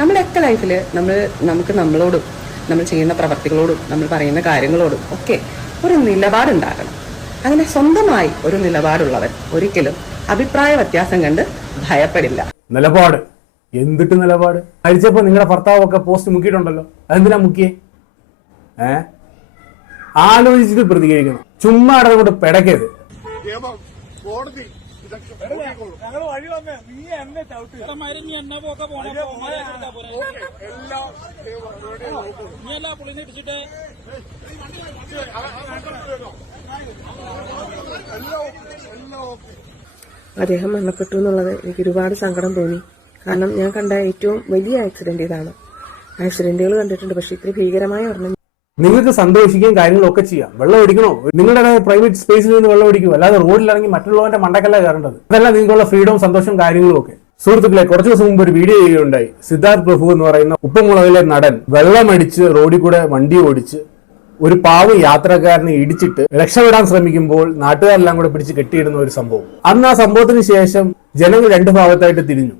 നമ്മളൊക്കെ ലൈഫിൽ നമ്മൾ നമുക്ക് നമ്മളോടും നമ്മൾ ചെയ്യുന്ന പ്രവർത്തികളോടും നമ്മൾ പറയുന്ന കാര്യങ്ങളോടും ഒക്കെ ഒരു നിലപാടുണ്ടാകണം. അങ്ങനെ സ്വന്തമായി ഒരു നിലപാടുള്ളവൻ ഒരിക്കലും അഭിപ്രായ വ്യത്യാസം കണ്ട് ഭയപ്പെടില്ല. നിലപാട്. എന്തിട്ട് നിലപാട്? അഴിച്ചപ്പോ നിങ്ങളുടെ ഭർത്താവൊക്കെ പോസ്റ്റ് മുക്കിയിട്ടുണ്ടല്ലോ. അതെന്തിനാ മുക്കിയേ? ഏ? ആലോചിച്ചിട്ട് പ്രതികരിക്കണം. ചുമ്മാ കൊണ്ട് പെടക്കരുത്. കോടതി വഴി വന്നേ നീ എന്നെ ചവിട്ടി നീ എണ്ണ പോക്കെ പോണ എല്ലാ നീ പുള്ളിനെ ഇടിച്ചിട്ട്? അദ്ദേഹം മരണപ്പെട്ടു എന്നുള്ളത് എനിക്ക് ഒരുപാട് സങ്കടം തോന്നി. കാരണം ഞാൻ കണ്ട ഏറ്റവും വലിയ ആക്സിഡന്റ് ഇതാണ്. ആക്സിഡന്റുകൾ കണ്ടിട്ടുണ്ട്. പക്ഷെ ഇത്ര ഭീകരമായ ഒരെണ്ണം നിങ്ങൾക്ക് സന്തോഷിക്കുകയും കാര്യങ്ങളൊക്കെ ചെയ്യാം. വെള്ളം ഒടിക്കണോ നിങ്ങളുടെ പ്രൈവറ്റ് സ്പേസിൽ നിന്ന് വെള്ളം ഒടിക്കും അല്ലാതെ റോഡിൽ ഇറങ്ങി മറ്റുള്ളവന്റെ മണ്ടക്കല്ല കയറേണ്ടത്? അതല്ല നിങ്ങൾക്കുള്ള ഫ്രീഡം സന്തോഷം കാര്യങ്ങളും ഒക്കെ. സുഹൃത്തുക്കളെ കുറച്ച് ദിവസം മുമ്പ് ഒരു വീഡിയോ ചെയ്യുകയുണ്ടായി. സിദ്ധാർത്ഥ് പ്രഭു എന്ന് പറയുന്ന ഉപ്പുമുളകിലെ നടൻ വെള്ളമടിച്ച് റോഡിൽ കൂടെ വണ്ടി ഓടിച്ച് ഒരു പാവ യാത്രക്കാരനെ ഇടിച്ചിട്ട് രക്ഷപ്പെടാൻ ശ്രമിക്കുമ്പോൾ നാട്ടുകാരെല്ലാം കൂടെ പിടിച്ച് കെട്ടിയിടുന്ന ഒരു സംഭവം. അന്ന് ആ സംഭവത്തിന് ശേഷം ജനങ്ങൾ രണ്ട് ഭാഗത്തായിട്ട് തിരിഞ്ഞു.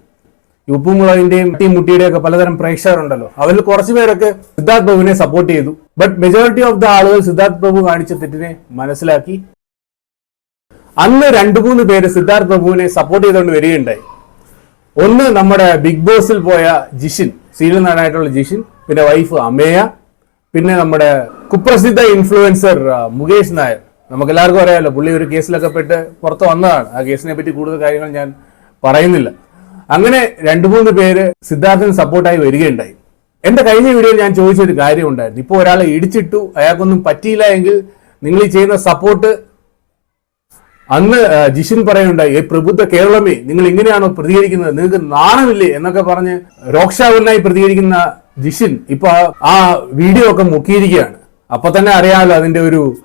ഉപ്പുമുളകിന്റെയും മുട്ടിയുടെയും ഒക്കെ പലതരം പ്രേക്ഷകരുണ്ടല്ലോ. അവരിൽ കുറച്ചു പേരൊക്കെ സിദ്ധാർത്ഥ് പ്രഭുവിനെ സപ്പോർട്ട് ചെയ്തു. ബട്ട് മെജോറിറ്റി ഓഫ് ദ ആളുകൾ സിദ്ധാർത്ഥ് പ്രഭു കാണിച്ച തെറ്റിനെ മനസ്സിലാക്കി. അന്ന് രണ്ടു മൂന്ന് പേര് സിദ്ധാർത്ഥ് പ്രഭുവിനെ സപ്പോർട്ട് ചെയ്തുകൊണ്ട് വരികയുണ്ടായി. ഒന്ന് നമ്മുടെ ബിഗ് ബോസിൽ പോയ ജിഷിൻ സീരിയൽ നടനായിട്ടുള്ള ജിഷിൻ പിന്നെ വൈഫ് അമേയ പിന്നെ നമ്മുടെ കുപ്രസിദ്ധ ഇൻഫ്ലുവൻസർ മുകേഷ് നായർ. നമുക്ക് എല്ലാവർക്കും അറിയാമല്ലോ പുള്ളി ഒരു കേസിലൊക്കെ പെട്ട് പുറത്ത് വന്നതാണ്. ആ കേസിനെ പറ്റി കൂടുതൽ കാര്യങ്ങൾ ഞാൻ പറയുന്നില്ല. അങ്ങനെ രണ്ടു മൂന്ന് പേര് സിദ്ധാർത്ഥിന് സപ്പോർട്ടായി വരികയുണ്ടായി. എന്റെ കഴിഞ്ഞ വീഡിയോയിൽ ഞാൻ ചോദിച്ചൊരു കാര്യം ഉണ്ടായിരുന്നു. ഇപ്പോൾ ഒരാളെ ഇടിച്ചിട്ടു അയാൾക്കൊന്നും പറ്റിയില്ല എങ്കിൽ നിങ്ങൾ ഈ ചെയ്യുന്ന സപ്പോർട്ട് അന്ന് ജിഷിൻ പറയുണ്ടായി "ഏ പ്രബുദ്ധ കേരളമേ നിങ്ങൾ ഇങ്ങനെയാണോ പ്രതികരിക്കുന്നത്? നിങ്ങൾക്ക് നാണമില്ലേ? എന്നൊക്കെ പറഞ്ഞ് രോക്ഷാവനായി പ്രതികരിക്കുന്ന ജിഷിൻ ഇപ്പൊ ആ- വീഡിയോ ഒക്കെ മുക്കിയിരിക്കുകയാണ്. അപ്പൊ തന്നെ അറിയാമല്ലോ അതിന്റെ ഒരു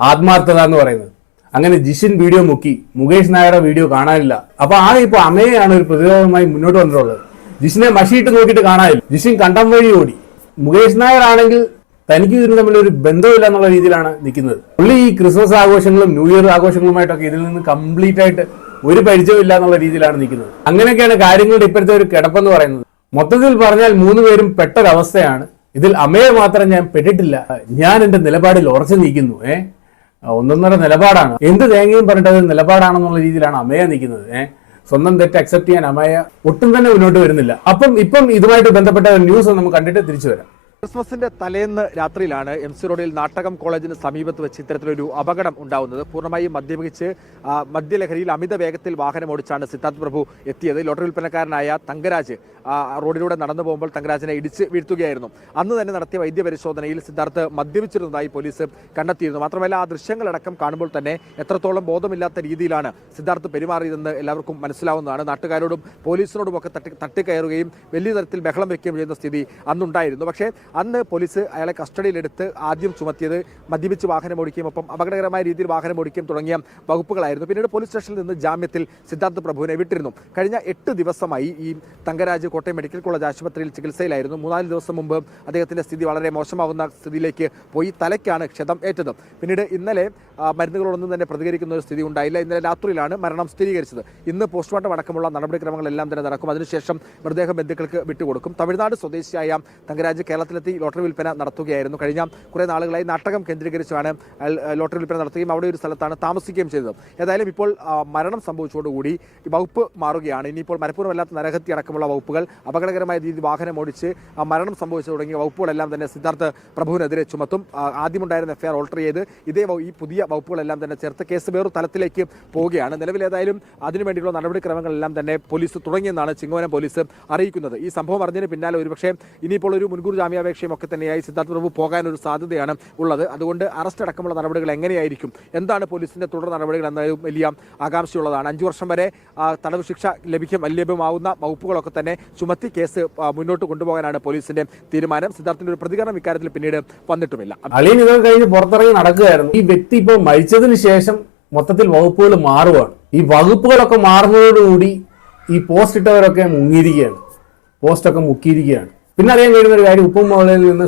ആത്മാർത്ഥത എന്ന് പറയുന്നത്. അങ്ങനെ ജിഷിൻ വീഡിയോ മുക്കി മുകേഷ് നായരുടെ വീഡിയോ കാണാനില്ല. അപ്പൊ ആ ഇപ്പൊ അമ്മയാണ് ഒരു പ്രതിരോധമായി മുന്നോട്ട് വന്നിട്ടുള്ളത്. ജിഷിനെ മഷിയിട്ട് നോക്കിയിട്ട് കാണാനില്ല. ജിഷിൻ കണ്ടം വഴി ഓടി. മുകേഷ് നായർ ആണെങ്കിൽ തനിക്ക് ഇതിന് തമ്മിൽ ഒരു ബന്ധമില്ല എന്നുള്ള രീതിയിലാണ് നിൽക്കുന്നത്. പുള്ളി ഈ ക്രിസ്മസ് ആഘോഷങ്ങളും ന്യൂ ഇയർ ആഘോഷങ്ങളുമായിട്ടൊക്കെ ഇതിൽ നിന്ന് കംപ്ലീറ്റ് ആയിട്ട് ഒരു പരിചയമില്ല എന്നുള്ള രീതിയിലാണ് നിൽക്കുന്നത്. അങ്ങനെയൊക്കെയാണ് കാര്യങ്ങളുടെ ഇപ്പോഴത്തെ ഒരു കിടപ്പെന്ന് പറയുന്നത്. മൊത്തത്തിൽ പറഞ്ഞാൽ മൂന്ന് പേരും പെട്ടൊരവസ്ഥയാണ്. ഇതിൽ അമ്മയെ മാത്രം ഞാൻ പെട്ടിട്ടില്ല. ഞാൻ എന്റെ നിലപാടിൽ ഉറച്ചു നിൽക്കുന്നു. ഏ? ഒന്നൊന്നര നിലപാടാണ്. എന്ത് തേങ്ങയും പറഞ്ഞിട്ട് അത് നിലപാടാണെന്നുള്ള രീതിയിലാണ് അമയ നിൽക്കുന്നത്. സ്വന്തം തെറ്റ് അക്സെപ്റ്റ് ചെയ്യാൻ അമയ ഒട്ടും തന്നെ മുന്നോട്ട് വരുന്നില്ല. അപ്പം ഇപ്പം ഇതുമായിട്ട് ബന്ധപ്പെട്ട ന്യൂസ് നമുക്ക് കണ്ടിട്ട് തിരിച്ചു വരാം. ക്രിസ്മസിന്റെ തലേന്ന് രാത്രിയിലാണ് എം സി റോഡിൽ നാട്ടകം കോളേജിന് സമീപത്ത് വെച്ച് ഇത്തരത്തിലൊരു അപകടം ഉണ്ടാവുന്നത്. പൂർണമായും മദ്യപിച്ച് മദ്യലഹരിയിൽ അമിത വേഗത്തിൽ വാഹനം ഓടിച്ചാണ് സിദ്ധാർത്ഥ് പ്രഭു എത്തിയത്. ലോട്ടറി വിൽപ്പനക്കാരനായ തങ്കരാജ് റോഡിലൂടെ നടന്നു പോകുമ്പോൾ തങ്കരാജിനെ ഇടിച്ച് വീഴ്ത്തുകയായിരുന്നു. അന്ന് തന്നെ നടത്തിയ വൈദ്യപരിശോധനയിൽ സിദ്ധാർത്ഥ് മദ്യപിച്ചിരുന്നതായി പോലീസ് കണ്ടെത്തിയിരുന്നു. മാത്രമല്ല ആ ദൃശ്യങ്ങളടക്കം കാണുമ്പോൾ തന്നെ എത്രത്തോളം ബോധമില്ലാത്ത രീതിയിലാണ് സിദ്ധാർത്ഥ് പെരുമാറിയതെന്ന് എല്ലാവർക്കും മനസ്സിലാവുന്നതാണ്. നാട്ടുകാരോടും പോലീസിനോടും ഒക്കെ തട്ടി തട്ടിക്കയറുകയും വലിയ തരത്തിൽ ബഹളം വയ്ക്കുകയും ചെയ്യുന്ന സ്ഥിതി അന്നുണ്ടായിരുന്നു. പക്ഷേ അന്ന് പോലീസ് അയാളെ കസ്റ്റഡിയിലെടുത്ത് ആദ്യം ചുമത്തിയത് മദ്യപിച്ച് വാഹനം ഓടിക്കുകയും ഒപ്പം അപകടകരമായ രീതിയിൽ വാഹനം ഓടിക്കുകയും തുടങ്ങിയ വകുപ്പുകളായിരുന്നു. പിന്നീട് പോലീസ് സ്റ്റേഷനിൽ നിന്ന് ജാമ്യത്തിൽ സിദ്ധാർത്ഥ് പ്രഭുവിനെ വിട്ടിരുന്നു. കഴിഞ്ഞ എട്ട് ദിവസമായി ഈ തങ്കരാജ് കോട്ടയം മെഡിക്കൽ കോളേജ് ആശുപത്രിയിൽ ചികിത്സയിലായിരുന്നു. മൂന്നാൽ ദിവസം മുമ്പ് അദ്ദേഹത്തിന്റെ സ്ഥിതി വളരെ മോശമാവുന്ന സ്ഥിതിയിലേക്ക് പോയി. തലയ്ക്കാണ് ക്ഷതം ഏറ്റത്. പിന്നീട് ഇന്നലെ മരുന്നുകളൊന്നും തന്നെ പ്രതികരിക്കുന്ന ഒരു സ്ഥിതി ഉണ്ടായില്ല. ഇന്നലെ രാത്രിയിലാണ് മരണം സ്ഥിരീകരിച്ചത്. ഇന്ന് പോസ്റ്റ്മോർട്ടം അടക്കമുള്ള നടപടിക്രമങ്ങളെല്ലാം തന്നെ നടക്കും. അതിനുശേഷം മൃതദേഹം ബന്ധുക്കൾക്ക് വിട്ടുകൊടുക്കും. തമിഴ്നാട് സ്വദേശിയായ തങ്കരാജ് കേരളത്തിലെത്തി ലോട്ടറി വിൽപ്പന നടത്തുകയായിരുന്നു. കഴിഞ്ഞ കുറേ നാളുകളായി നാട്ടകം കേന്ദ്രീകരിച്ചാണ് ലോട്ടറി വിൽപ്പന നടത്തുകയും അവിടെ ഒരു സ്ഥലത്താണ് താമസിക്കുകയും ചെയ്തത്. ഏതായാലും ഇപ്പോൾ മരണം സംഭവിച്ചതോടുകൂടി വകുപ്പ് മാറുകയാണ്. ഇനിയിപ്പോൾ മലപ്പുറമല്ലാത്ത നരഹത്യ അടക്കമുള്ള വകുപ്പുകൾ അപകടകരമായ രീതിയിൽ വാഹനം ഓടിച്ച് മരണം സംഭവിച്ചു തുടങ്ങിയ വകുപ്പുകളെല്ലാം തന്നെ സിദ്ധാർത്ഥ് പ്രഭുവിനെതിരെ ചുമത്തും. ആദ്യമുണ്ടായിരുന്ന എഫ്ഐആർ ഓൾട്ടർ ചെയ്ത് ഇതേ ഈ പുതിയ വകുപ്പുകളെല്ലാം തന്നെ ചേർത്ത് കേസ് വേറൊരു തലത്തിലേക്ക് പോവുകയാണ്. നിലവിലേതായാലും അതിനുവേണ്ടിയുള്ള നടപടിക്രമങ്ങളെല്ലാം തന്നെ പോലീസ് തുടങ്ങിയെന്നാണ് ചിങ്ങവനം പോലീസ് അറിയിക്കുന്നത്. ഈ സംഭവം അറിഞ്ഞതിന് പിന്നാലെ ഒരുപക്ഷെ ഇനിയിപ്പോൾ ഒരു മുൻകൂർ ജാമ്യാപേക്ഷയും ഒക്കെ തന്നെയായി സിദ്ധാർത്ഥ പ്രഭു പോകാൻ ഒരു സാധ്യതയാണ് ഉള്ളത്. അതുകൊണ്ട് അറസ്റ്റ് അടക്കമുള്ള നടപടികൾ എങ്ങനെയായിരിക്കും? എന്താണ് പോലീസിന്റെ തുടർ നടപടികൾ എന്നതും വലിയ ആകാംക്ഷയുള്ളതാണ്. അഞ്ചു വർഷം വരെ തടവ് ശിക്ഷ ലഭിക്കും ലഭ്യമാവുന്ന വകുപ്പുകളൊക്കെ തന്നെ ചുമത്തി കേസ് മുന്നോട്ട് കൊണ്ടുപോകാനാണ് പോലീസിന്റെ തീരുമാനം. സിദ്ധാർത്ഥിന്റെ ഒരു പ്രതികരണം ഇക്കാര്യത്തിൽ പിന്നീട് വന്നിട്ടുമില്ല. അളിയൻ ഇതൊക്കെ കഴിഞ്ഞ് പുറത്തിറങ്ങി നടക്കുകയായിരുന്നു. ഈ വ്യക്തി ഇപ്പോൾ മരിച്ചതിന് ശേഷം മൊത്തത്തിൽ വകുപ്പുകൾ മാറുകയാണ് ഈ വകുപ്പുകളൊക്കെ മാറുന്നതോടുകൂടി ഈ പോസ്റ്റ് ഇട്ടവരൊക്കെ മുങ്ങിയിരിക്കുകയാണ്. പോസ്റ്റൊക്കെ മുക്കിയിരിക്കുകയാണ്. പിന്നെ അറിയാൻ കഴിയുന്ന ഒരു കാര്യം ഉപ്പും മുകളിൽ നിന്ന്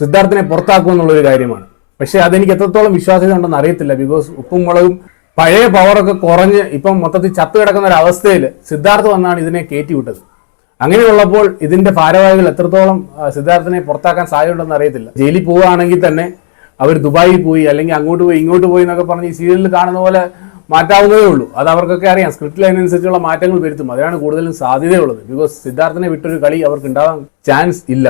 സിദ്ധാർത്ഥിനെ പുറത്താക്കുക എന്നുള്ളൊരു കാര്യമാണ്. പക്ഷെ അതെനിക്ക് എത്രത്തോളം വിശ്വാസ്യത ഉണ്ടെന്ന് അറിയത്തില്ല. ബിക്കോസ് ഉപ്പും മുളകും പഴയ പവറൊക്കെ കുറഞ്ഞ് ഇപ്പം മൊത്തത്തിൽ ചത്തു കിടക്കുന്ന ഒരു അവസ്ഥയിൽ സിദ്ധാർത്ഥ് വന്നാണ് ഇതിനെ കയറ്റി വിട്ടത്. അങ്ങനെയുള്ളപ്പോൾ ഇതിന്റെ ഭാരവാഹികൾ എത്രത്തോളം സിദ്ധാർത്ഥനെ പുറത്താക്കാൻ സാധ്യതയുണ്ടെന്ന് അറിയത്തില്ല. ജയിലിൽ പോവുകയാണെങ്കിൽ തന്നെ അവർ ദുബായിൽ പോയി അല്ലെങ്കിൽ അങ്ങോട്ട് പോയി ഇങ്ങോട്ട് പോയി എന്നൊക്കെ പറഞ്ഞ് ഈ സീരിയലിൽ കാണുന്ന പോലെ മാറ്റാവുന്നതേ ഉള്ളൂ. അത് അവർക്കൊക്കെ അറിയാം. സ്ക്രിപ്റ്റ് ലൈൻ അനുസരിച്ചുള്ള മാറ്റങ്ങൾ വരുത്തും. അതിനാണ് കൂടുതലും സാധ്യതയുള്ളത്. ബിക്കോസ് സിദ്ധാർത്ഥനെ വിട്ടൊരു കളി അവർക്ക് ഉണ്ടാവാൻ ചാൻസ് ഇല്ല.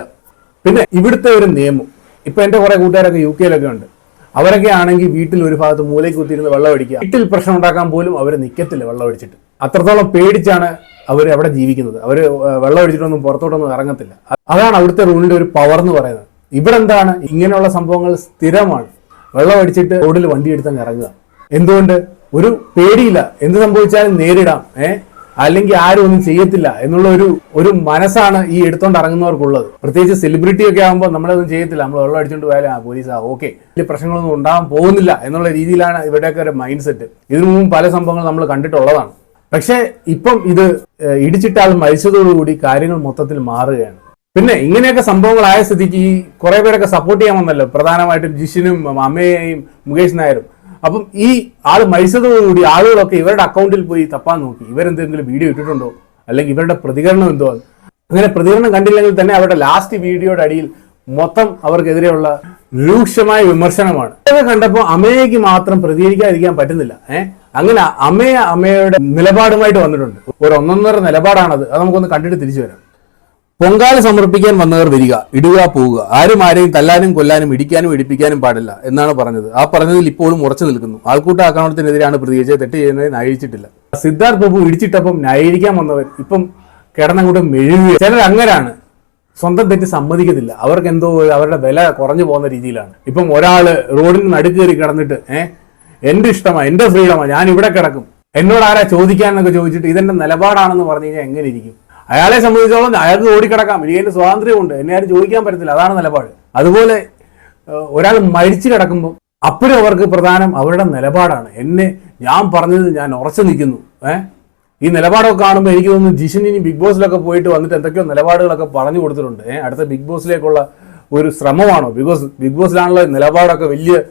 പിന്നെ ഇവിടുത്തെ ഒരു നിയമം. ഇപ്പൊ എന്റെ കുറെ കൂട്ടുകാരൊക്കെ യു കെയിലൊക്കെ ഉണ്ട്. അവരൊക്കെ ആണെങ്കിൽ വീട്ടിൽ ഒരു ഭാഗത്ത് മൂലയ്ക്ക് കുത്തിയിരുന്ന് വെള്ളം അടിക്കുക. വീട്ടിൽ പ്രശ്നം ഉണ്ടാക്കാൻ പോലും അവർ നിൽക്കത്തില്ല വെള്ളം അടിച്ചിട്ട്. അത്രത്തോളം പേടിച്ചാണ് അവർ അവിടെ ജീവിക്കുന്നത്. അവർ വെള്ളം ഒഴിച്ചിട്ടൊന്നും പുറത്തോട്ടൊന്നും ഇറങ്ങത്തില്ല. അതാണ് അവിടുത്തെ റൂളിന്റെ ഒരു പവർ എന്ന് പറയുന്നത്. ഇവിടെ എന്താണ് ഇങ്ങനെയുള്ള സംഭവങ്ങൾ സ്ഥിരമാണ്. വെള്ളം അടിച്ചിട്ട് റോഡിൽ വണ്ടി എടുത്തങ്ങ് ഇറങ്ങുക. എന്തുകൊണ്ട്? ഒരു പേടിയില്ല. എന്ത് സംഭവിച്ചാലും നേരിടാം. ഏ? അല്ലെങ്കിൽ ആരും ഒന്നും ചെയ്യത്തില്ല എന്നുള്ള ഒരു ഒരു മനസ്സാണ് ഈ എടുത്തോണ്ട് ഇറങ്ങുന്നവർക്കുള്ളത്. പ്രത്യേകിച്ച് സെലിബ്രിറ്റി ഒക്കെ ആകുമ്പോൾ നമ്മളൊന്നും ചെയ്യത്തില്ല. നമ്മൾ വെള്ളം അടിച്ചോണ്ട് പോയാലും ആ പോലീസാ ഓക്കെ വലിയ പ്രശ്നങ്ങളൊന്നും ഉണ്ടാകാൻ പോകുന്നില്ല എന്നുള്ള രീതിയിലാണ് ഇവിടെയൊക്കെ ഒരു മൈൻഡ് സെറ്റ് ഇതിനു മുമ്പ് പല സംഭവങ്ങൾ നമ്മൾ കണ്ടിട്ടുള്ളതാണ്. പക്ഷേ ഇപ്പം ഇത് ഇടിച്ചിട്ടാൽ മരിച്ചതോടുകൂടി കാര്യങ്ങൾ മൊത്തത്തിൽ മാറുകയാണ്. പിന്നെ ഇങ്ങനെയൊക്കെ സംഭവങ്ങളായ സ്ഥിതിക്ക് ഈ കുറെ പേരൊക്കെ സപ്പോർട്ട് ചെയ്യാൻ വന്നല്ലോ. പ്രധാനമായിട്ടും ജിഷിനും അമ്മയെയും മുകേഷ് നായരും. അപ്പം ഈ ആൾ മരിച്ചതോടുകൂടി ആളുകളൊക്കെ ഇവരുടെ അക്കൗണ്ടിൽ പോയി തപ്പാൻ നോക്കി. ഇവരെന്തെങ്കിലും വീഡിയോ ഇട്ടിട്ടുണ്ടോ? അല്ലെങ്കിൽ ഇവരുടെ പ്രതികരണം എന്തോ? അങ്ങനെ പ്രതികരണം കണ്ടില്ലെങ്കിൽ തന്നെ അവരുടെ ലാസ്റ്റ് വീഡിയോയുടെ അടിയിൽ മൊത്തം അവർക്കെതിരെയുള്ള രൂക്ഷമായ വിമർശനമാണ്. ഇതൊക്കെ കണ്ടപ്പോൾ അമ്മയ്ക്ക് മാത്രം പ്രതികരിക്കാതിരിക്കാൻ പറ്റുന്നില്ല. ഏഹ് അങ്ങനെ അമ്മയ അമ്മയുടെ നിലപാടുമായിട്ട് വന്നിട്ടുണ്ട്. ഒരു ഒന്നൊന്നര നിലപാടാണത്. അത് നമുക്കൊന്ന് കണ്ടിട്ട് തിരിച്ചു വരാം. പൊങ്കാല സമർപ്പിക്കാൻ വന്നവർ വരിക ഇടുക പോവുക. ആരും ആരെയും തല്ലാനും കൊല്ലാനും ഇടിക്കാനും ഇടിപ്പിക്കാനും പാടില്ല എന്നാണ് പറഞ്ഞത്. ആ പറഞ്ഞതിൽ ഇപ്പോഴും ഉറച്ചു നിൽക്കുന്നു. ആൾക്കൂട്ട ആക്രമണത്തിനെതിരെയാണ് പ്രതികരിച്ചത് തെറ്റ് ചെയ്യുന്നത് ന്യായീകരിച്ചിട്ടില്ല. സിദ്ധാർത്ഥ് പ്രഭു ഇടിച്ചിട്ടപ്പം ന്യായീകരിക്കാൻ വന്നവർ ഇപ്പം കിടന്നങ്ങോട്ട് മെഴുകുക. ചിലർ അങ്ങനെയാണ്. സ്വന്തം തെറ്റ് സമ്മതിക്കത്തില്ല. അവർക്ക് എന്തോ അവരുടെ വില കുറഞ്ഞു പോകുന്ന രീതിയിലാണ്. ഇപ്പം ഒരാൾ റോഡിന് നടുക്ക് കയറി കിടന്നിട്ട് ഏഹ് എന്റെ ഇഷ്ടമാ എന്റെ ഫ്രീഡമാ ഞാൻ ഇവിടെ കിടക്കും. എന്നോട് ആരാ ചോദിക്കാൻ എന്നൊക്കെ ചോദിച്ചിട്ട് ഇതെന്റെ നിലപാടാണെന്ന് പറഞ്ഞു കഴിഞ്ഞാൽ എങ്ങനെ ഇരിക്കും? അയാളെ സംബന്ധിച്ചോളം അയാൾക്ക് ഓടിക്കിടക്കാം. എനിക്ക് അതിന്റെ സ്വാതന്ത്ര്യമുണ്ട്. എന്നെ ആരും ചോദിക്കാൻ പറ്റത്തില്ല. അതാണ് നിലപാട്. അതുപോലെ ഒരാൾ മരിച്ചു കിടക്കുമ്പോൾ അപ്പോഴും അവർക്ക് പ്രധാനം അവരുടെ നിലപാടാണ്. എന്നെ ഞാൻ പറഞ്ഞത് ഞാൻ ഉറച്ചു നിൽക്കുന്നു. ഏഹ് ഈ നിലപാടൊക്കെ കാണുമ്പോൾ എനിക്ക് തോന്നുന്നു ജിഷൻ ഇനി ബിഗ് ബോസിലൊക്കെ പോയിട്ട് വന്നിട്ട് എന്തൊക്കെയോ നിലപാടുകളൊക്കെ പറഞ്ഞു കൊടുത്തിട്ടുണ്ട്. ഏഹ് അടുത്ത ബിഗ് ബോസിലേക്കുള്ള ഒരു ശ്രമമാണോ? ബിക്കോസ് ബിഗ് ബോസിലാണല്ലോ നിലപാടൊക്കെ വലിയ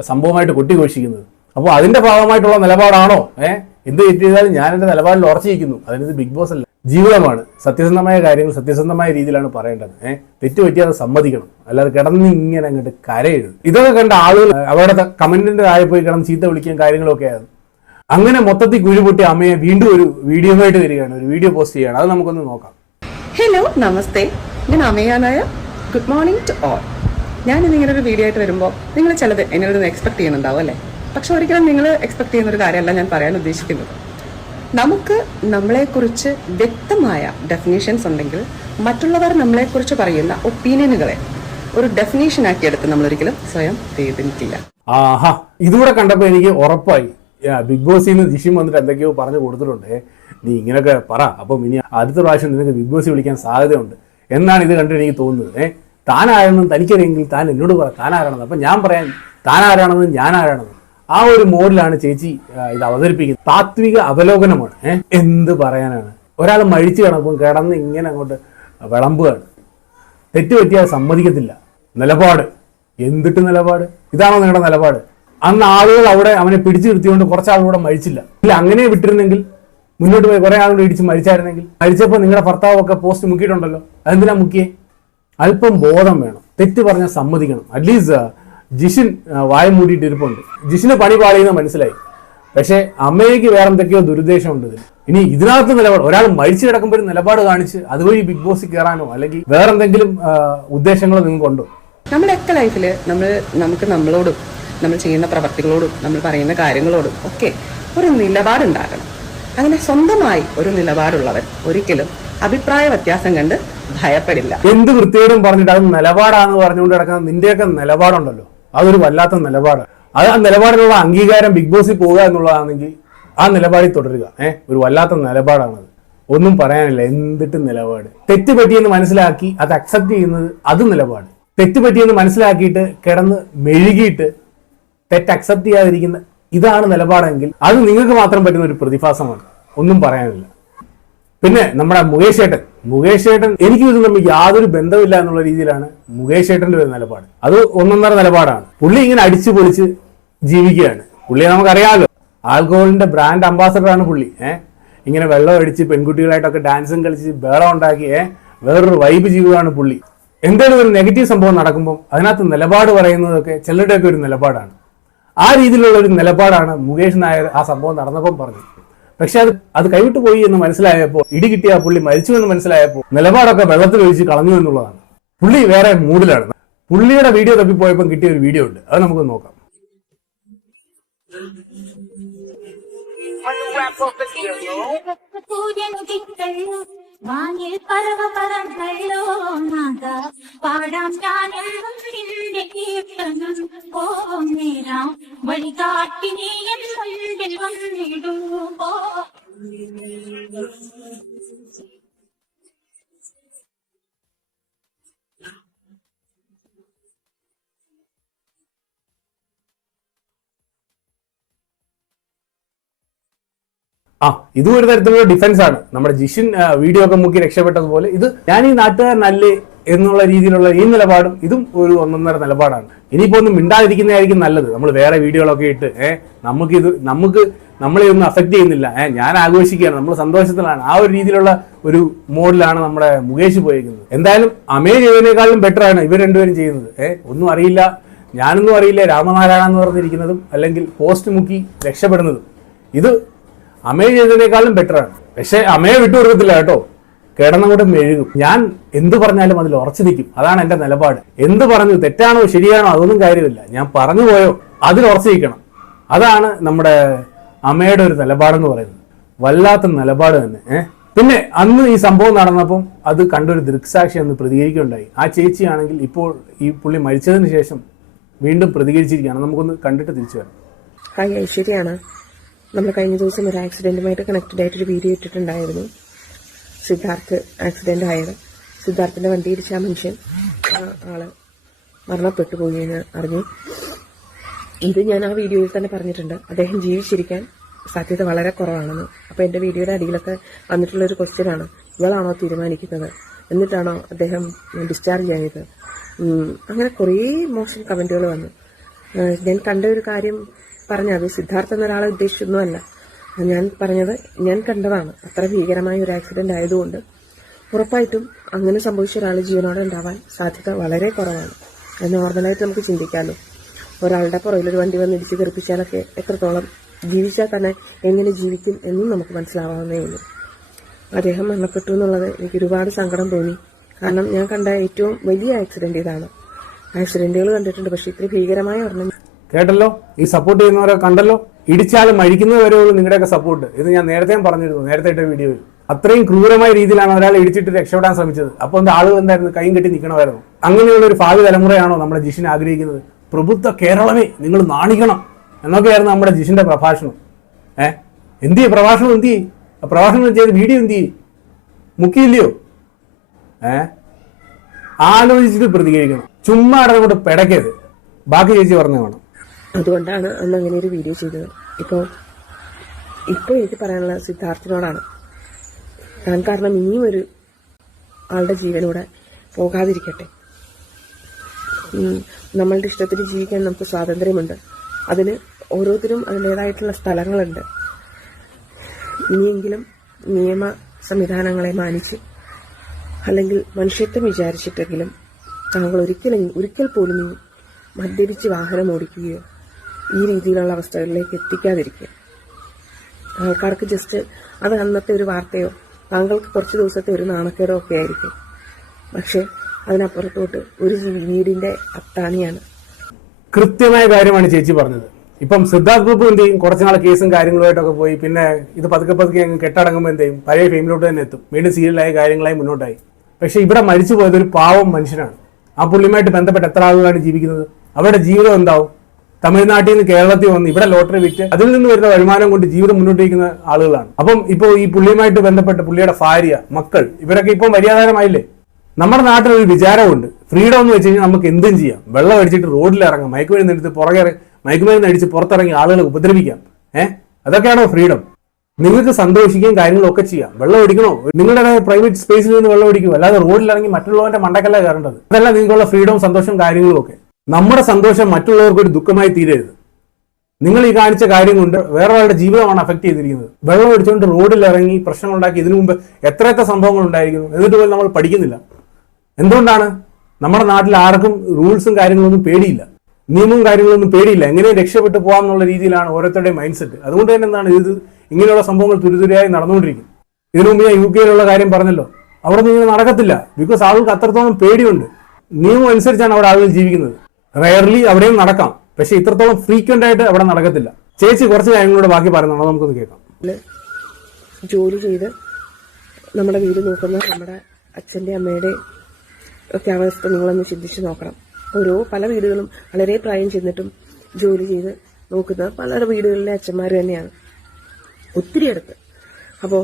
സംഭവമായിട്ട് കൊട്ടിഘോഷിക്കുന്നത്. അപ്പോൾ അതിന്റെ ഭാഗമായിട്ടുള്ള നിലപാടാണോ? ഏഹ് എന്ത് തെറ്റ് ചെയ്താലും ഞാൻ എന്റെ നിലപാടിൽ ഉറച്ചിരിക്കുന്നു. അതിനത് ബിഗ് ബോസ് അല്ല. ജീവിതമാണ്. സത്യസന്ധമായ കാര്യങ്ങൾ സത്യസന്ധമായ രീതിയിലാണ് പറയേണ്ടത്. ഏഹ് തെറ്റ് പറ്റിയാൽ സമ്മതിക്കണം. അല്ലാതെ കിടന്ന് ഇങ്ങനെ അങ്ങോട്ട് കരയരുത്. ഇതൊക്കെ കണ്ട ആളുകൾ അവരുടെ കമന്റിന്റെ താഴെ പോയി കിടന്ന് ചീത്ത വിളിക്കാൻ കാര്യങ്ങളൊക്കെ ആയിരുന്നു. അങ്ങനെ മൊത്തത്തിൽ കുഴിപൊട്ടി അമ്മയെ വീണ്ടും ഒരു വീഡിയോ ആയിട്ട് വരികയാണ്. ഒരു വീഡിയോ പോസ്റ്റ് ചെയ്യുകയാണ് അത് നമുക്കൊന്ന് നോക്കാം. ഹലോ നമസ്തേ. ഞാൻ അമയാനായ. ഗുഡ് മോർണിംഗ് ടു ഓൾ ഞാൻ ഇന്നിങ്ങനെ ഒരു വീഡിയോ ആയിട്ട് വരുമ്പോൾ നിങ്ങൾ ചിലത് എന്നോട് എക്സ്പെക്ട് ചെയ്യുന്നുണ്ടാവും അല്ലേ? പക്ഷെ ഒരിക്കലും നിങ്ങൾ എക്സ്പെക്ട് ചെയ്യുന്ന ഒരു കാര്യമല്ല ഞാൻ പറയാൻ ഉദ്ദേശിക്കുന്നത്. നമുക്ക് നമ്മളെക്കുറിച്ച് വ്യക്തമായ ഡെഫിനേഷൻസ് ഉണ്ടെങ്കിൽ മറ്റുള്ളവർ നമ്മളെക്കുറിച്ച് പറയുന്ന ഒപ്പീനിയനുകളെ ഒരു ഡെഫിനേഷൻ ആക്കി എടുത്ത് നമ്മളൊരിക്കലും സ്വയം വേദനിക്കില്ല. ആഹാ ഇതുകൂടെ കണ്ടപ്പോൾ എനിക്ക് ഉറപ്പായി. ബിഗ് ബോസിൽ നിന്ന് ജിഷിം വന്നിട്ട് എന്തൊക്കെയോ പറഞ്ഞു കൊടുത്തിട്ടുണ്ട്. നീ ഇങ്ങനെയൊക്കെ പറ. അപ്പം ഇനി അടുത്ത പ്രാവശ്യം നിനക്ക് ബിഗ് ബോസ് വിളിക്കാൻ സാധ്യതയുണ്ട്. എന്നാണ് ഇത് കണ്ടിട്ട് എനിക്ക് തോന്നുന്നത്. താൻ ആരാണെന്ന് തനിക്കറിയെങ്കിൽ താൻ എന്നോട് പറ താനാരാണെന്ന്. അപ്പം ഞാൻ പറയാൻ താനാരാണെന്ന് ഞാനാരാണെന്ന്. ആ ഒരു മോഡിലാണ് ചേച്ചി ഇത് അവതരിപ്പിക്കുന്നത്. താത്വിക അവലോകനമാണ്. എന്ത് പറയാനാണ്? ഒരാൾ മഴിച്ച് കിടക്കും കിടന്ന് ഇങ്ങനെ അങ്ങോട്ട് വിളമ്പുകയാണ്. തെറ്റ് പറ്റിയാൽ സമ്മതിക്കത്തില്ല. നിലപാട്. എന്തിട്ട് നിലപാട്? ഇതാണോ നിങ്ങളുടെ നിലപാട്? അന്ന് ആളുകൾ അവിടെ അവനെ പിടിച്ചു നിർത്തിയോണ്ട് കുറച്ച് ആളുകൂടെ മരിച്ചില്ല. ഇല്ല അങ്ങനെ വിട്ടിരുന്നെങ്കിൽ മുന്നോട്ട് പോയി കുറെ ആളുകൾ ഇടിച്ച് മരിച്ചായിരുന്നെങ്കിൽ. മരിച്ചപ്പോൾ നിങ്ങളുടെ ഭർത്താവൊക്കെ പോസ്റ്റ് മുക്കിയിട്ടുണ്ടല്ലോ. അതെന്തിനാ മുക്കിയേ? അല്പം ബോധം വേണം. തെറ്റ് പറഞ്ഞാൽ സമ്മതിക്കണം. അറ്റ്ലീസ്റ്റ് ജിഷിൻ ആ, വായ മൂടിയിട്ട് ഇരിപ്പുണ്ട് ജിഷിന് പണി പാളിയെന്ന് മനസ്സിലായി. പക്ഷേ അമ്മയ്ക്ക് വേറെ എന്തൊക്കെയോ ദുരുദ്ദേശമുണ്ട് ഇതിൽ ഇനി ഇതിനകത്ത് നിലപാട് ഒരാൾ മരിച്ചു കിടക്കുമ്പോൾ ഒരു നിലപാട് കാണിച്ച് അതുവഴി ബിഗ് ബോസിൽ കയറാനോ അല്ലെങ്കിൽ വേറെ എന്തെങ്കിലും ഉദ്ദേശങ്ങളോ ഉദ്ദേശങ്ങളോ നിങ്ങൾക്കുണ്ടോ? നമ്മളൊക്കെ ലൈഫിൽ നമ്മൾ നമുക്ക് നമ്മളോടും നമ്മൾ ചെയ്യുന്ന പ്രവർത്തികളോടും നമ്മൾ പറയുന്ന കാര്യങ്ങളോടും ഒക്കെ ഒരു നിലപാടുണ്ടാകണം. അങ്ങനെ സ്വന്തമായി ഒരു നിലപാടുള്ളവൻ ഒരിക്കലും അഭിപ്രായ വ്യത്യാസം കണ്ട് ഭയപ്പെടില്ല. എന്ത് വൃത്തിയോടും പറഞ്ഞിട്ട് അത് നിലപാടാന്ന് പറഞ്ഞുകൊണ്ട് കിടക്കുന്ന നിന്റെയൊക്കെ നിലപാടുണ്ടല്ലോ. അതൊരു വല്ലാത്ത നിലപാട്. അത് ആ നിലപാടിനുള്ള അംഗീകാരം ബിഗ് ബോസിൽ പോവുക എന്നുള്ളതാണെങ്കിൽ ആ നിലപാടിൽ തുടരുക. ഏഹ് ഒരു വല്ലാത്ത നിലപാടാണത്. ഒന്നും പറയാനില്ല. എന്തിട്ട് നിലപാട്? തെറ്റ് പറ്റിയെന്ന് മനസ്സിലാക്കി അത് അക്സെപ്റ്റ് ചെയ്യുന്നത് അത് നിലപാട്. തെറ്റ് പറ്റിയെന്ന് മനസ്സിലാക്കിയിട്ട് കിടന്ന് മെഴുകിയിട്ട് തെറ്റ് അക്സെപ്റ്റ് ചെയ്യാതിരിക്കുന്ന ഇതാണ് നിലപാടെങ്കിൽ അത് നിങ്ങൾക്ക് മാത്രം പറ്റുന്ന ഒരു പ്രതിഭാസമാണ്. ഒന്നും പറയാനില്ല. പിന്നെ നമ്മുടെ മുകേഷ് ഏട്ടൻ. മുകേഷ് ഏട്ടൻ എനിക്ക് ഇത് തമ്മിൽ യാതൊരു ബന്ധമില്ല എന്നുള്ള രീതിയിലാണ് മുകേഷ് ഏട്ടന്റെ ഒരു നിലപാട്. അത് ഒന്നൊന്നര നിലപാടാണ്. പുള്ളി ഇങ്ങനെ അടിച്ചു പൊളിച്ച് ജീവിക്കുകയാണ്. പുള്ളിയെ നമുക്കറിയാമല്ലോ ആൽക്കഹോളിന്റെ ബ്രാൻഡ് അംബാസഡർ ആണ് പുള്ളി. ഏഹ് ഇങ്ങനെ വെള്ളം അടിച്ച് പെൺകുട്ടികളായിട്ടൊക്കെ ഡാൻസും കളിച്ച് ബേളം ഉണ്ടാക്കി ഏഹ് വേറൊരു വൈബ് ജീവിതമാണ് പുള്ളി. എന്തേലും ഒരു നെഗറ്റീവ് സംഭവം നടക്കുമ്പോൾ അതിനകത്ത് നിലപാട് പറയുന്നതൊക്കെ ചിലരുടെയൊക്കെ ഒരു നിലപാടാണ്. ആ രീതിയിലുള്ള ഒരു നിലപാടാണ് മുകേഷ് നായർ ആ സംഭവം നടന്നപ്പം പറഞ്ഞത്. പക്ഷെ അത് അത് കൈവിട്ടു പോയി എന്ന് മനസ്സിലായപ്പോൾ ഇടി കിട്ടിയ പുള്ളി മരിച്ചു എന്ന് മനസ്സിലായപ്പോൾ നിലപാടൊക്കെ വെള്ളത്തിൽ ഒഴിച്ച് കളഞ്ഞു എന്നുള്ളതാണ്. പുള്ളി വേറെ മൂഡിലാണ് പുള്ളിയുടെ വീഡിയോ തപ്പിപ്പോയപ്പോൾ കിട്ടിയ ഒരു വീഡിയോ ഉണ്ട്. അത് നമുക്ക് നോക്കാം. വാനിൽ പറവ പറന്നല്ലോ നാഥ. പാടാം ഞാനെന്നും നിന്റെ കീർത്തനം. നേരാം വഴികാട്ടിനെ എൻ ആ ഇതും ഒരു തരത്തിലുള്ള ഡിഫൻസ് ആണ്. നമ്മുടെ ജിഷിൻ വീഡിയോ ഒക്കെ മുക്കി രക്ഷപ്പെട്ടതുപോലെ ഇത് ഞാൻ ഈ നാട്ടുകാരനല്ലേ എന്നുള്ള രീതിയിലുള്ള ഈ നിലപാടും ഇതും ഒരു ഒന്നൊന്നര നിലപാടാണ്. ഇനിയിപ്പോ ഒന്നും മിണ്ടാതിരിക്കുന്നതായിരിക്കും നല്ലത്. നമ്മൾ വേറെ വീഡിയോകളൊക്കെ ഇട്ട് ഏഹ് നമുക്ക് ഇത് നമുക്ക് നമ്മളെ ഒന്നും അഫക്ട് ചെയ്യുന്നില്ല. ഏഹ് ഞാൻ ആഘോഷിക്കുകയാണ്. നമ്മൾ സന്തോഷത്തിലാണ്. ആ ഒരു രീതിയിലുള്ള ഒരു മോഡിലാണ് നമ്മുടെ മുകേഷ് പോയിരിക്കുന്നത്. എന്തായാലും അമേ ചെയ്തതിനേക്കാളും ബെറ്റർ ആണ് ഇവർ രണ്ടുപേരും ചെയ്യുന്നത്. ഏഹ് ഒന്നും അറിയില്ല. ഞാനൊന്നും അറിയില്ല. രാമനാരായണ എന്ന് പറഞ്ഞിരിക്കുന്നതും അല്ലെങ്കിൽ പോസ്റ്റ് മുക്കി രക്ഷപ്പെടുന്നതും. ഇത് അമേ ചെയ്തതിനേക്കാളും ബെറ്റർ ആണ്. പക്ഷെ വിട്ടു വിട്ടുകൊടുക്കത്തില്ല കേട്ടോ. കിടന്നങ്ങോട്ട് മെഴുകും. ഞാൻ എന്ത് പറഞ്ഞാലും അതിൽ ഉറച്ചു നിൽക്കും. അതാണ് എന്റെ നിലപാട്. എന്ത് പറഞ്ഞു തെറ്റാണോ ശരിയാണോ അതൊന്നും കാര്യമില്ല. ഞാൻ പറഞ്ഞു പോയോ അതിൽ ഉറച്ചു നിൽക്കണം. അതാണ് നമ്മുടെ അമ്മയുടെ ഒരു നിലപാടെന്ന് പറയുന്നത്. വല്ലാത്ത നിലപാട് തന്നെ ഏഹ് പിന്നെ അന്ന് ഈ സംഭവം നടന്നപ്പം അത് കണ്ടൊരു ദൃക്സാക്ഷി അന്ന് പ്രതികരിക്കുകയുണ്ടായി. ആ ചേച്ചിയാണെങ്കിൽ ഇപ്പോൾ ഈ പുള്ളി മരിച്ചതിന് ശേഷം വീണ്ടും പ്രതികരിച്ചിരിക്കുകയാണ്. നമുക്കൊന്ന് കണ്ടിട്ട് തിരിച്ചു വരാം. ഹായ് ഐശ്വര്യാണ് നമ്മൾ കഴിഞ്ഞ ദിവസം ഒരു ആക്സിഡന്റുമായിട്ട് കണക്റ്റഡ് ആയിട്ടൊരു വീഡിയോ ഇട്ടിട്ടുണ്ടായിരുന്നു. സിദ്ധാർത്ഥ് ആക്സിഡന്റ് ആയത് സിദ്ധാർത്ഥിന്റെ വണ്ടി ഇടിച്ച ആ മനുഷ്യൻ ആൾ മരണപ്പെട്ടു പോയി എന്ന് അറിഞ്ഞു. ഇത് ഞാൻ ആ വീഡിയോയിൽ തന്നെ പറഞ്ഞിട്ടുണ്ട്. അദ്ദേഹം ജീവിച്ചിരിക്കാൻ സാധ്യത വളരെ കുറവാണെന്ന്. അപ്പോൾ എന്റെ വീഡിയോയുടെ അടിയിലൊക്കെ വന്നിട്ടുള്ളൊരു ക്വസ്റ്റ്യനാണ് ഇവളാണോ തീരുമാനിക്കുന്നത്? എന്നിട്ടാണോ അദ്ദേഹം ഡിസ്ചാർജ് ആയത്? അങ്ങനെ കുറേ മോശം കമന്റുകൾ വന്നു. ഞാൻ കണ്ട ഒരു കാര്യം പറഞ്ഞത് സിദ്ധാർത്ഥ എന്നൊരാളെ ഉദ്ദേശിച്ചൊന്നുമല്ല. ഞാൻ പറഞ്ഞത് ഞാൻ കണ്ടതാണ്. അത്ര ഭീകരമായ ഒരു ആക്സിഡന്റ് ആയതുകൊണ്ട് ഉറപ്പായിട്ടും അങ്ങനെ സംഭവിച്ച ഒരാൾ ജീവനോടെ ഉണ്ടാവാൻ സാധ്യത വളരെ കുറവാണ് അത് നോർമലായിട്ട് നമുക്ക് ചിന്തിക്കാമല്ലോ. ഒരാളുടെ പുറകിൽ ഒരു വണ്ടി വന്ന് ഇടിച്ച് തെറിപ്പിച്ചാലൊക്കെ എത്രത്തോളം ജീവിച്ചാൽ തന്നെ എങ്ങനെ ജീവിക്കും എന്നും നമുക്ക് മനസ്സിലാവാവുന്നേ ഉള്ളൂ. അദ്ദേഹം മരണപ്പെട്ടു എന്നുള്ളത് എനിക്ക് ഒരുപാട് സങ്കടം തോന്നി. കാരണം ഞാൻ കണ്ട ഏറ്റവും വലിയ ആക്സിഡന്റ് ഇതാണ്. ആക്സിഡന്റുകൾ കണ്ടിട്ടുണ്ട്. പക്ഷെ ഇത്ര ഭീകരമായ ഒരെണ്ണം കേട്ടല്ലോ? ഈ സപ്പോർട്ട് ചെയ്യുന്നവരെ കണ്ടല്ലോ? ഇടിച്ചാലും മരിക്കുന്നത് വരെയുള്ളൂ നിങ്ങളുടെയൊക്കെ സപ്പോർട്ട് ഇത് ഞാൻ നേരത്തെയും പറഞ്ഞിരുന്നു നേരത്തെ ഇട്ട വീഡിയോയിൽ അത്രയും ക്രൂരമായ രീതിയിലാണ് ഒരാൾ ഇടിച്ചിട്ട് രക്ഷപ്പെടാൻ ശ്രമിച്ചത്. അപ്പോൾ എന്താ ആളുകൾ എന്തായിരുന്നു? കൈ കെട്ടി നിൽക്കണമായിരുന്നു. അങ്ങനെയുള്ള ഒരു ഭാവി തലമുറയാണോ നമ്മുടെ ജിഷിൻ ആഗ്രഹിക്കുന്നത്? പ്രബുദ്ധ കേരളമേ നിങ്ങൾ നാണിക്കണം. എന്നൊക്കെയായിരുന്നു നമ്മുടെ ജിഷിന്റെ പ്രഭാഷണം. ഏ? എന്ത് ചെയ്യും? പ്രഭാഷണം എന്ത് പ്രഭാഷണം ചെയ്ത് വീഡിയോ എന്ത് മുക്കിയില്ലയോ? ഏ? ആലോചിച്ചിട്ട് പ്രതികരിക്കണം. ചുമ്മാ അടങ്ങോട്ട് പിടക്കരുത്. ബാക്കി ചേച്ചി പറഞ്ഞു വേണം അതുകൊണ്ടാണ് അന്ന് അങ്ങനെ ഒരു വീഡിയോ ചെയ്തത്. ഇപ്പോൾ ഇപ്പോൾ എനിക്ക് പറയാനുള്ള സിദ്ധാർത്ഥിനോടാണ്. താൻ കാരണം ഇനിയും ഒരു ആളുടെ ജീവനൂടെ പോകാതിരിക്കട്ടെ. നമ്മളുടെ ഇഷ്ടത്തിന് ജീവിക്കാൻ നമുക്ക് സ്വാതന്ത്ര്യമുണ്ട്. അതിന് ഓരോരുത്തരും അതിന്റെതായിട്ടുള്ള സ്ഥലങ്ങളുണ്ട്. ഇനിയെങ്കിലും നിയമ സംവിധാനങ്ങളെ മാനിച്ച് അല്ലെങ്കിൽ മനുഷ്യത്വം വിചാരിച്ചിട്ടെങ്കിലും താങ്കൾ ഒരിക്കലും ഒരിക്കൽ പോലും മദ്യപിച്ച് വാഹനം ഓടിക്കുകയോ ഈ രീതിയിലുള്ള അവസ്ഥകളിലേക്ക് എത്തിക്കാതിരിക്കുക. ആൾക്കാർക്ക് ജസ്റ്റ് അത് അന്നത്തെ ഒരു വാർത്തയോ താങ്കൾക്ക് കുറച്ച് ദിവസത്തെ ഒരു നാണക്കേടോ ഒക്കെ ആയിരിക്കും. പക്ഷേ അതിനപ്പുറത്തോട്ട് ഒരു വീടിന്റെ അത്താണിയാണ്. കൃത്യമായ കാര്യമാണ് ചേച്ചി പറഞ്ഞത്. ഇപ്പം സിദ്ധാർത്ഥ് ഗ്രൂപ്പ് എന്ത് ചെയ്യും? കുറച്ച് കേസും കാര്യങ്ങളുമായിട്ടൊക്കെ പോയി. പിന്നെ ഇത് പതുക്കെ പതുക്കെ അങ്ങ് കെട്ടടങ്ങുമ്പോൾ എന്ത് ചെയ്യും? പഴയ ഫെയിമിലോട്ട് തന്നെ എത്തും. വീണ്ടും സീരിയലായ കാര്യങ്ങളായി മുന്നോട്ടായി. പക്ഷെ ഇവിടെ മരിച്ചു പോയത് ഒരു പാവം മനുഷ്യനാണ്. ആ പുള്ളിയുമായിട്ട് ബന്ധപ്പെട്ട് എത്ര ആളുകളാണ് ജീവിക്കുന്നത്? അവരുടെ ജീവിതം എന്താവും? തമിഴ്നാട്ടിൽ നിന്ന് കേരളത്തിൽ വന്ന് ഇവിടെ ലോട്ടറി വിറ്റ് അതിൽ നിന്ന് വരുന്ന വരുമാനം കൊണ്ട് ജീവിതം മുന്നോട്ട് നയിക്കുന്ന ആളുകളാണ്. അപ്പം ഇപ്പോൾ ഈ പുള്ളിയുമായിട്ട് ബന്ധപ്പെട്ട് പുള്ളിയുടെ ഭാര്യ മക്കൾ ഇവരൊക്കെ ഇപ്പം മര്യാദകരമായില്ലേ? നമ്മുടെ നാട്ടിൽ ഒരു വിചാരമുണ്ട്. ഫ്രീഡം എന്ന് വെച്ച് കഴിഞ്ഞാൽ നമുക്ക് എന്തും ചെയ്യാം. വെള്ളം അടിച്ചിട്ട് റോഡിൽ ഇറങ്ങാം. മയക്കുമരുന്ന് എടുത്ത് പുറകെ മയക്കുമരുന്ന് അടിച്ച് പുറത്തിറങ്ങി ആളുകളെ ഉപദ്രവിക്കാം. ഏഹ് അതൊക്കെയാണോ ഫ്രീഡം നിങ്ങൾക്ക് സന്തോഷിക്കുകയും കാര്യങ്ങളൊക്കെ ചെയ്യാം. വെള്ളം ഒടിക്കണോ നിങ്ങളുടെ പ്രൈവറ്റ് സ്പേസിൽ നിന്ന് വെള്ളം ഒടിക്കും അല്ലാതെ റോഡിൽ ഇറങ്ങി മറ്റുള്ളവന്റെ മണ്ടക്കല്ല കയറേണ്ടത്? അതല്ല നിങ്ങൾക്കുള്ള ഫ്രീഡവും സന്തോഷവും കാര്യങ്ങളും ഒക്കെ. നമ്മുടെ സന്തോഷം മറ്റുള്ളവർക്ക് ഒരു ദുഃഖമായി തീരരുത്. നിങ്ങൾ ഈ കാണിച്ച കാര്യം കൊണ്ട് വേറെ ഒരാളുടെ ജീവിതമാണ് അഫക്ട് ചെയ്തിരിക്കുന്നത്. വെള്ളം ഒഴിച്ചുകൊണ്ട് റോഡിൽ ഇറങ്ങി പ്രശ്നങ്ങൾ ഉണ്ടാക്കി ഇതിനു മുമ്പ് എത്ര എത്ര സംഭവങ്ങൾ ഉണ്ടായിരിക്കുന്നു. എന്നിട്ട് പോലും നമ്മൾ പഠിക്കുന്നില്ല. എന്തുകൊണ്ടാണ്? നമ്മുടെ നാട്ടിൽ ആർക്കും റൂൾസും കാര്യങ്ങളൊന്നും പേടിയില്ല. നിയമവും കാര്യങ്ങളൊന്നും പേടിയില്ല. എങ്ങനെ രക്ഷപ്പെട്ടു പോകാം എന്നുള്ള രീതിയിലാണ് ഓരോരുത്തരുടെയും മൈൻഡ് സെറ്റ് അതുകൊണ്ട് തന്നെ എന്താണ് ഇത്? ഇങ്ങനെയുള്ള സംഭവങ്ങൾ തുരിതുരിയായി നടന്നുകൊണ്ടിരിക്കും. ഇതിനു മുമ്പ് ഞാൻ യു കെയിലുള്ള കാര്യം പറഞ്ഞല്ലോ. അവിടെ നിന്ന് ഇങ്ങനെ നടക്കത്തില്ല. ബിക്കോസ് ആളുകൾക്ക് അത്രത്തോളം പേടിയുണ്ട്. നിയമം അനുസരിച്ചാണ് അവിടെ ആളുകൾ ജീവിക്കുന്നത്. റയർലി അവിടെയും നടക്കാം. പക്ഷെ ഇത്രത്തോളം ഫ്രീക്വന്റ് ആയിട്ട് അവിടെ നടക്കത്തില്ല. ചേച്ചി കുറച്ച് കാര്യങ്ങളോട് ബാക്കി പറയുന്നുണ്ടോ നമുക്കൊന്ന് കേൾക്കാം. ജോലി ചെയ്ത് നമ്മുടെ വീട് നോക്കുന്ന നമ്മുടെ അച്ഛന്റെ അമ്മയുടെ ഒക്കെ അവസ്ഥ നിങ്ങളൊന്ന് ചിന്തിച്ച് നോക്കണം. ഓരോ പല വീടുകളും വളരെ പ്രായം ചെന്നിട്ടും ജോലി ചെയ്ത് നോക്കുന്ന പല വീടുകളിലെ അച്ഛന്മാർ തന്നെയാണ്. ഒത്തിരി അടുത്ത്. അപ്പോൾ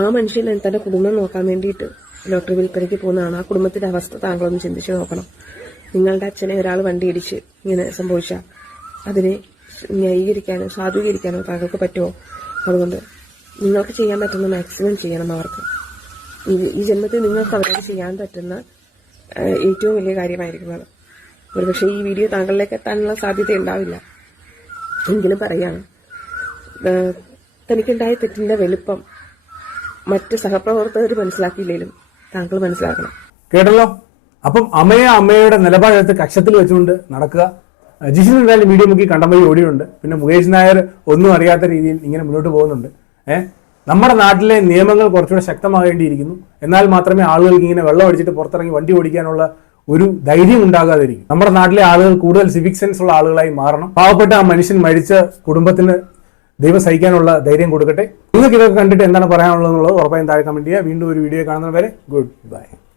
ആ മനുഷ്യൻ തന്റെ കുടുംബം നോക്കാൻ വേണ്ടിയിട്ട് ലോട്ടറി വിൽപ്പനയ്ക്ക് പോകുന്നതാണ് ആ കുടുംബത്തിന്റെ അവസ്ഥ താങ്കളൊന്ന് ചിന്തിച്ച് നോക്കണം. നിങ്ങളുടെ അച്ഛനെ ഒരാൾ വണ്ടി ഇടിച്ച് ഇങ്ങനെ സംഭവിച്ച അതിനെ ന്യായീകരിക്കാനോ സാധൂകരിക്കാനോ താങ്കൾക്ക് പറ്റുമോ? അതുകൊണ്ട് നിങ്ങൾക്ക് ചെയ്യാൻ പറ്റുന്ന മാക്സിമം ചെയ്യണം അവർക്ക്. ഈ- ജന്മത്തിൽ നിങ്ങൾക്ക് അവരോട് ചെയ്യാൻ പറ്റുന്ന ഏറ്റവും വലിയ കാര്യമായിരിക്കുന്നത് ഒരുപക്ഷെ ഈ വീഡിയോ താങ്കളിലേക്ക് എത്താനുള്ള സാധ്യത ഉണ്ടാവില്ല. എങ്കിലും പറയാണ് തനിക്കുണ്ടായ തെറ്റിന്റെ വലുപ്പം മറ്റ് സഹപ്രവർത്തകർ മനസ്സിലാക്കിയില്ലെങ്കിലും താങ്കൾ മനസ്സിലാക്കണം. കേട്ടല്ലോ? അപ്പം അമ്മയെ അമ്മയുടെ നിലപാടെടുത്ത് കക്ഷത്തിൽ വെച്ചുകൊണ്ട് നടക്കുക. ജിഷിൻ എന്തായാലും വീഡിയോ മുക്കി കണ്ടമായി ഓടിയുണ്ട് പിന്നെ മുകേഷ് നായർ ഒന്നും അറിയാത്ത രീതിയിൽ ഇങ്ങനെ മുന്നോട്ട് പോകുന്നുണ്ട്. ഏഹ് നമ്മുടെ നാട്ടിലെ നിയമങ്ങൾ കുറച്ചുകൂടെ ശക്തമാകേണ്ടിയിരിക്കുന്നു. എന്നാൽ മാത്രമേ ആളുകൾക്ക് ഇങ്ങനെ വെള്ളം അടിച്ചിട്ട് പുറത്തിറങ്ങി വണ്ടി ഓടിക്കാനുള്ള ഒരു ധൈര്യം ഉണ്ടാകാതിരിക്കും. നമ്മുടെ നാട്ടിലെ ആളുകൾ കൂടുതൽ സിവിക് സെൻസ് ഉള്ള ആളുകളായി മാറണം. പാവപ്പെട്ട ആ മനുഷ്യൻ മരിച്ച കുടുംബത്തിന് ദൈവം സഹിക്കാനുള്ള ധൈര്യം കൊടുക്കട്ടെ. നിങ്ങൾക്ക് ഇതൊക്കെ കണ്ടിട്ട് എന്താണ് പറയാനുള്ളത് എന്നുള്ളത് ഉറപ്പായും താഴെ കമന്റ് ചെയ്യുക. വീണ്ടും ഒരു വീഡിയോ കാണുന്നവരെ ഗുഡ് ബൈ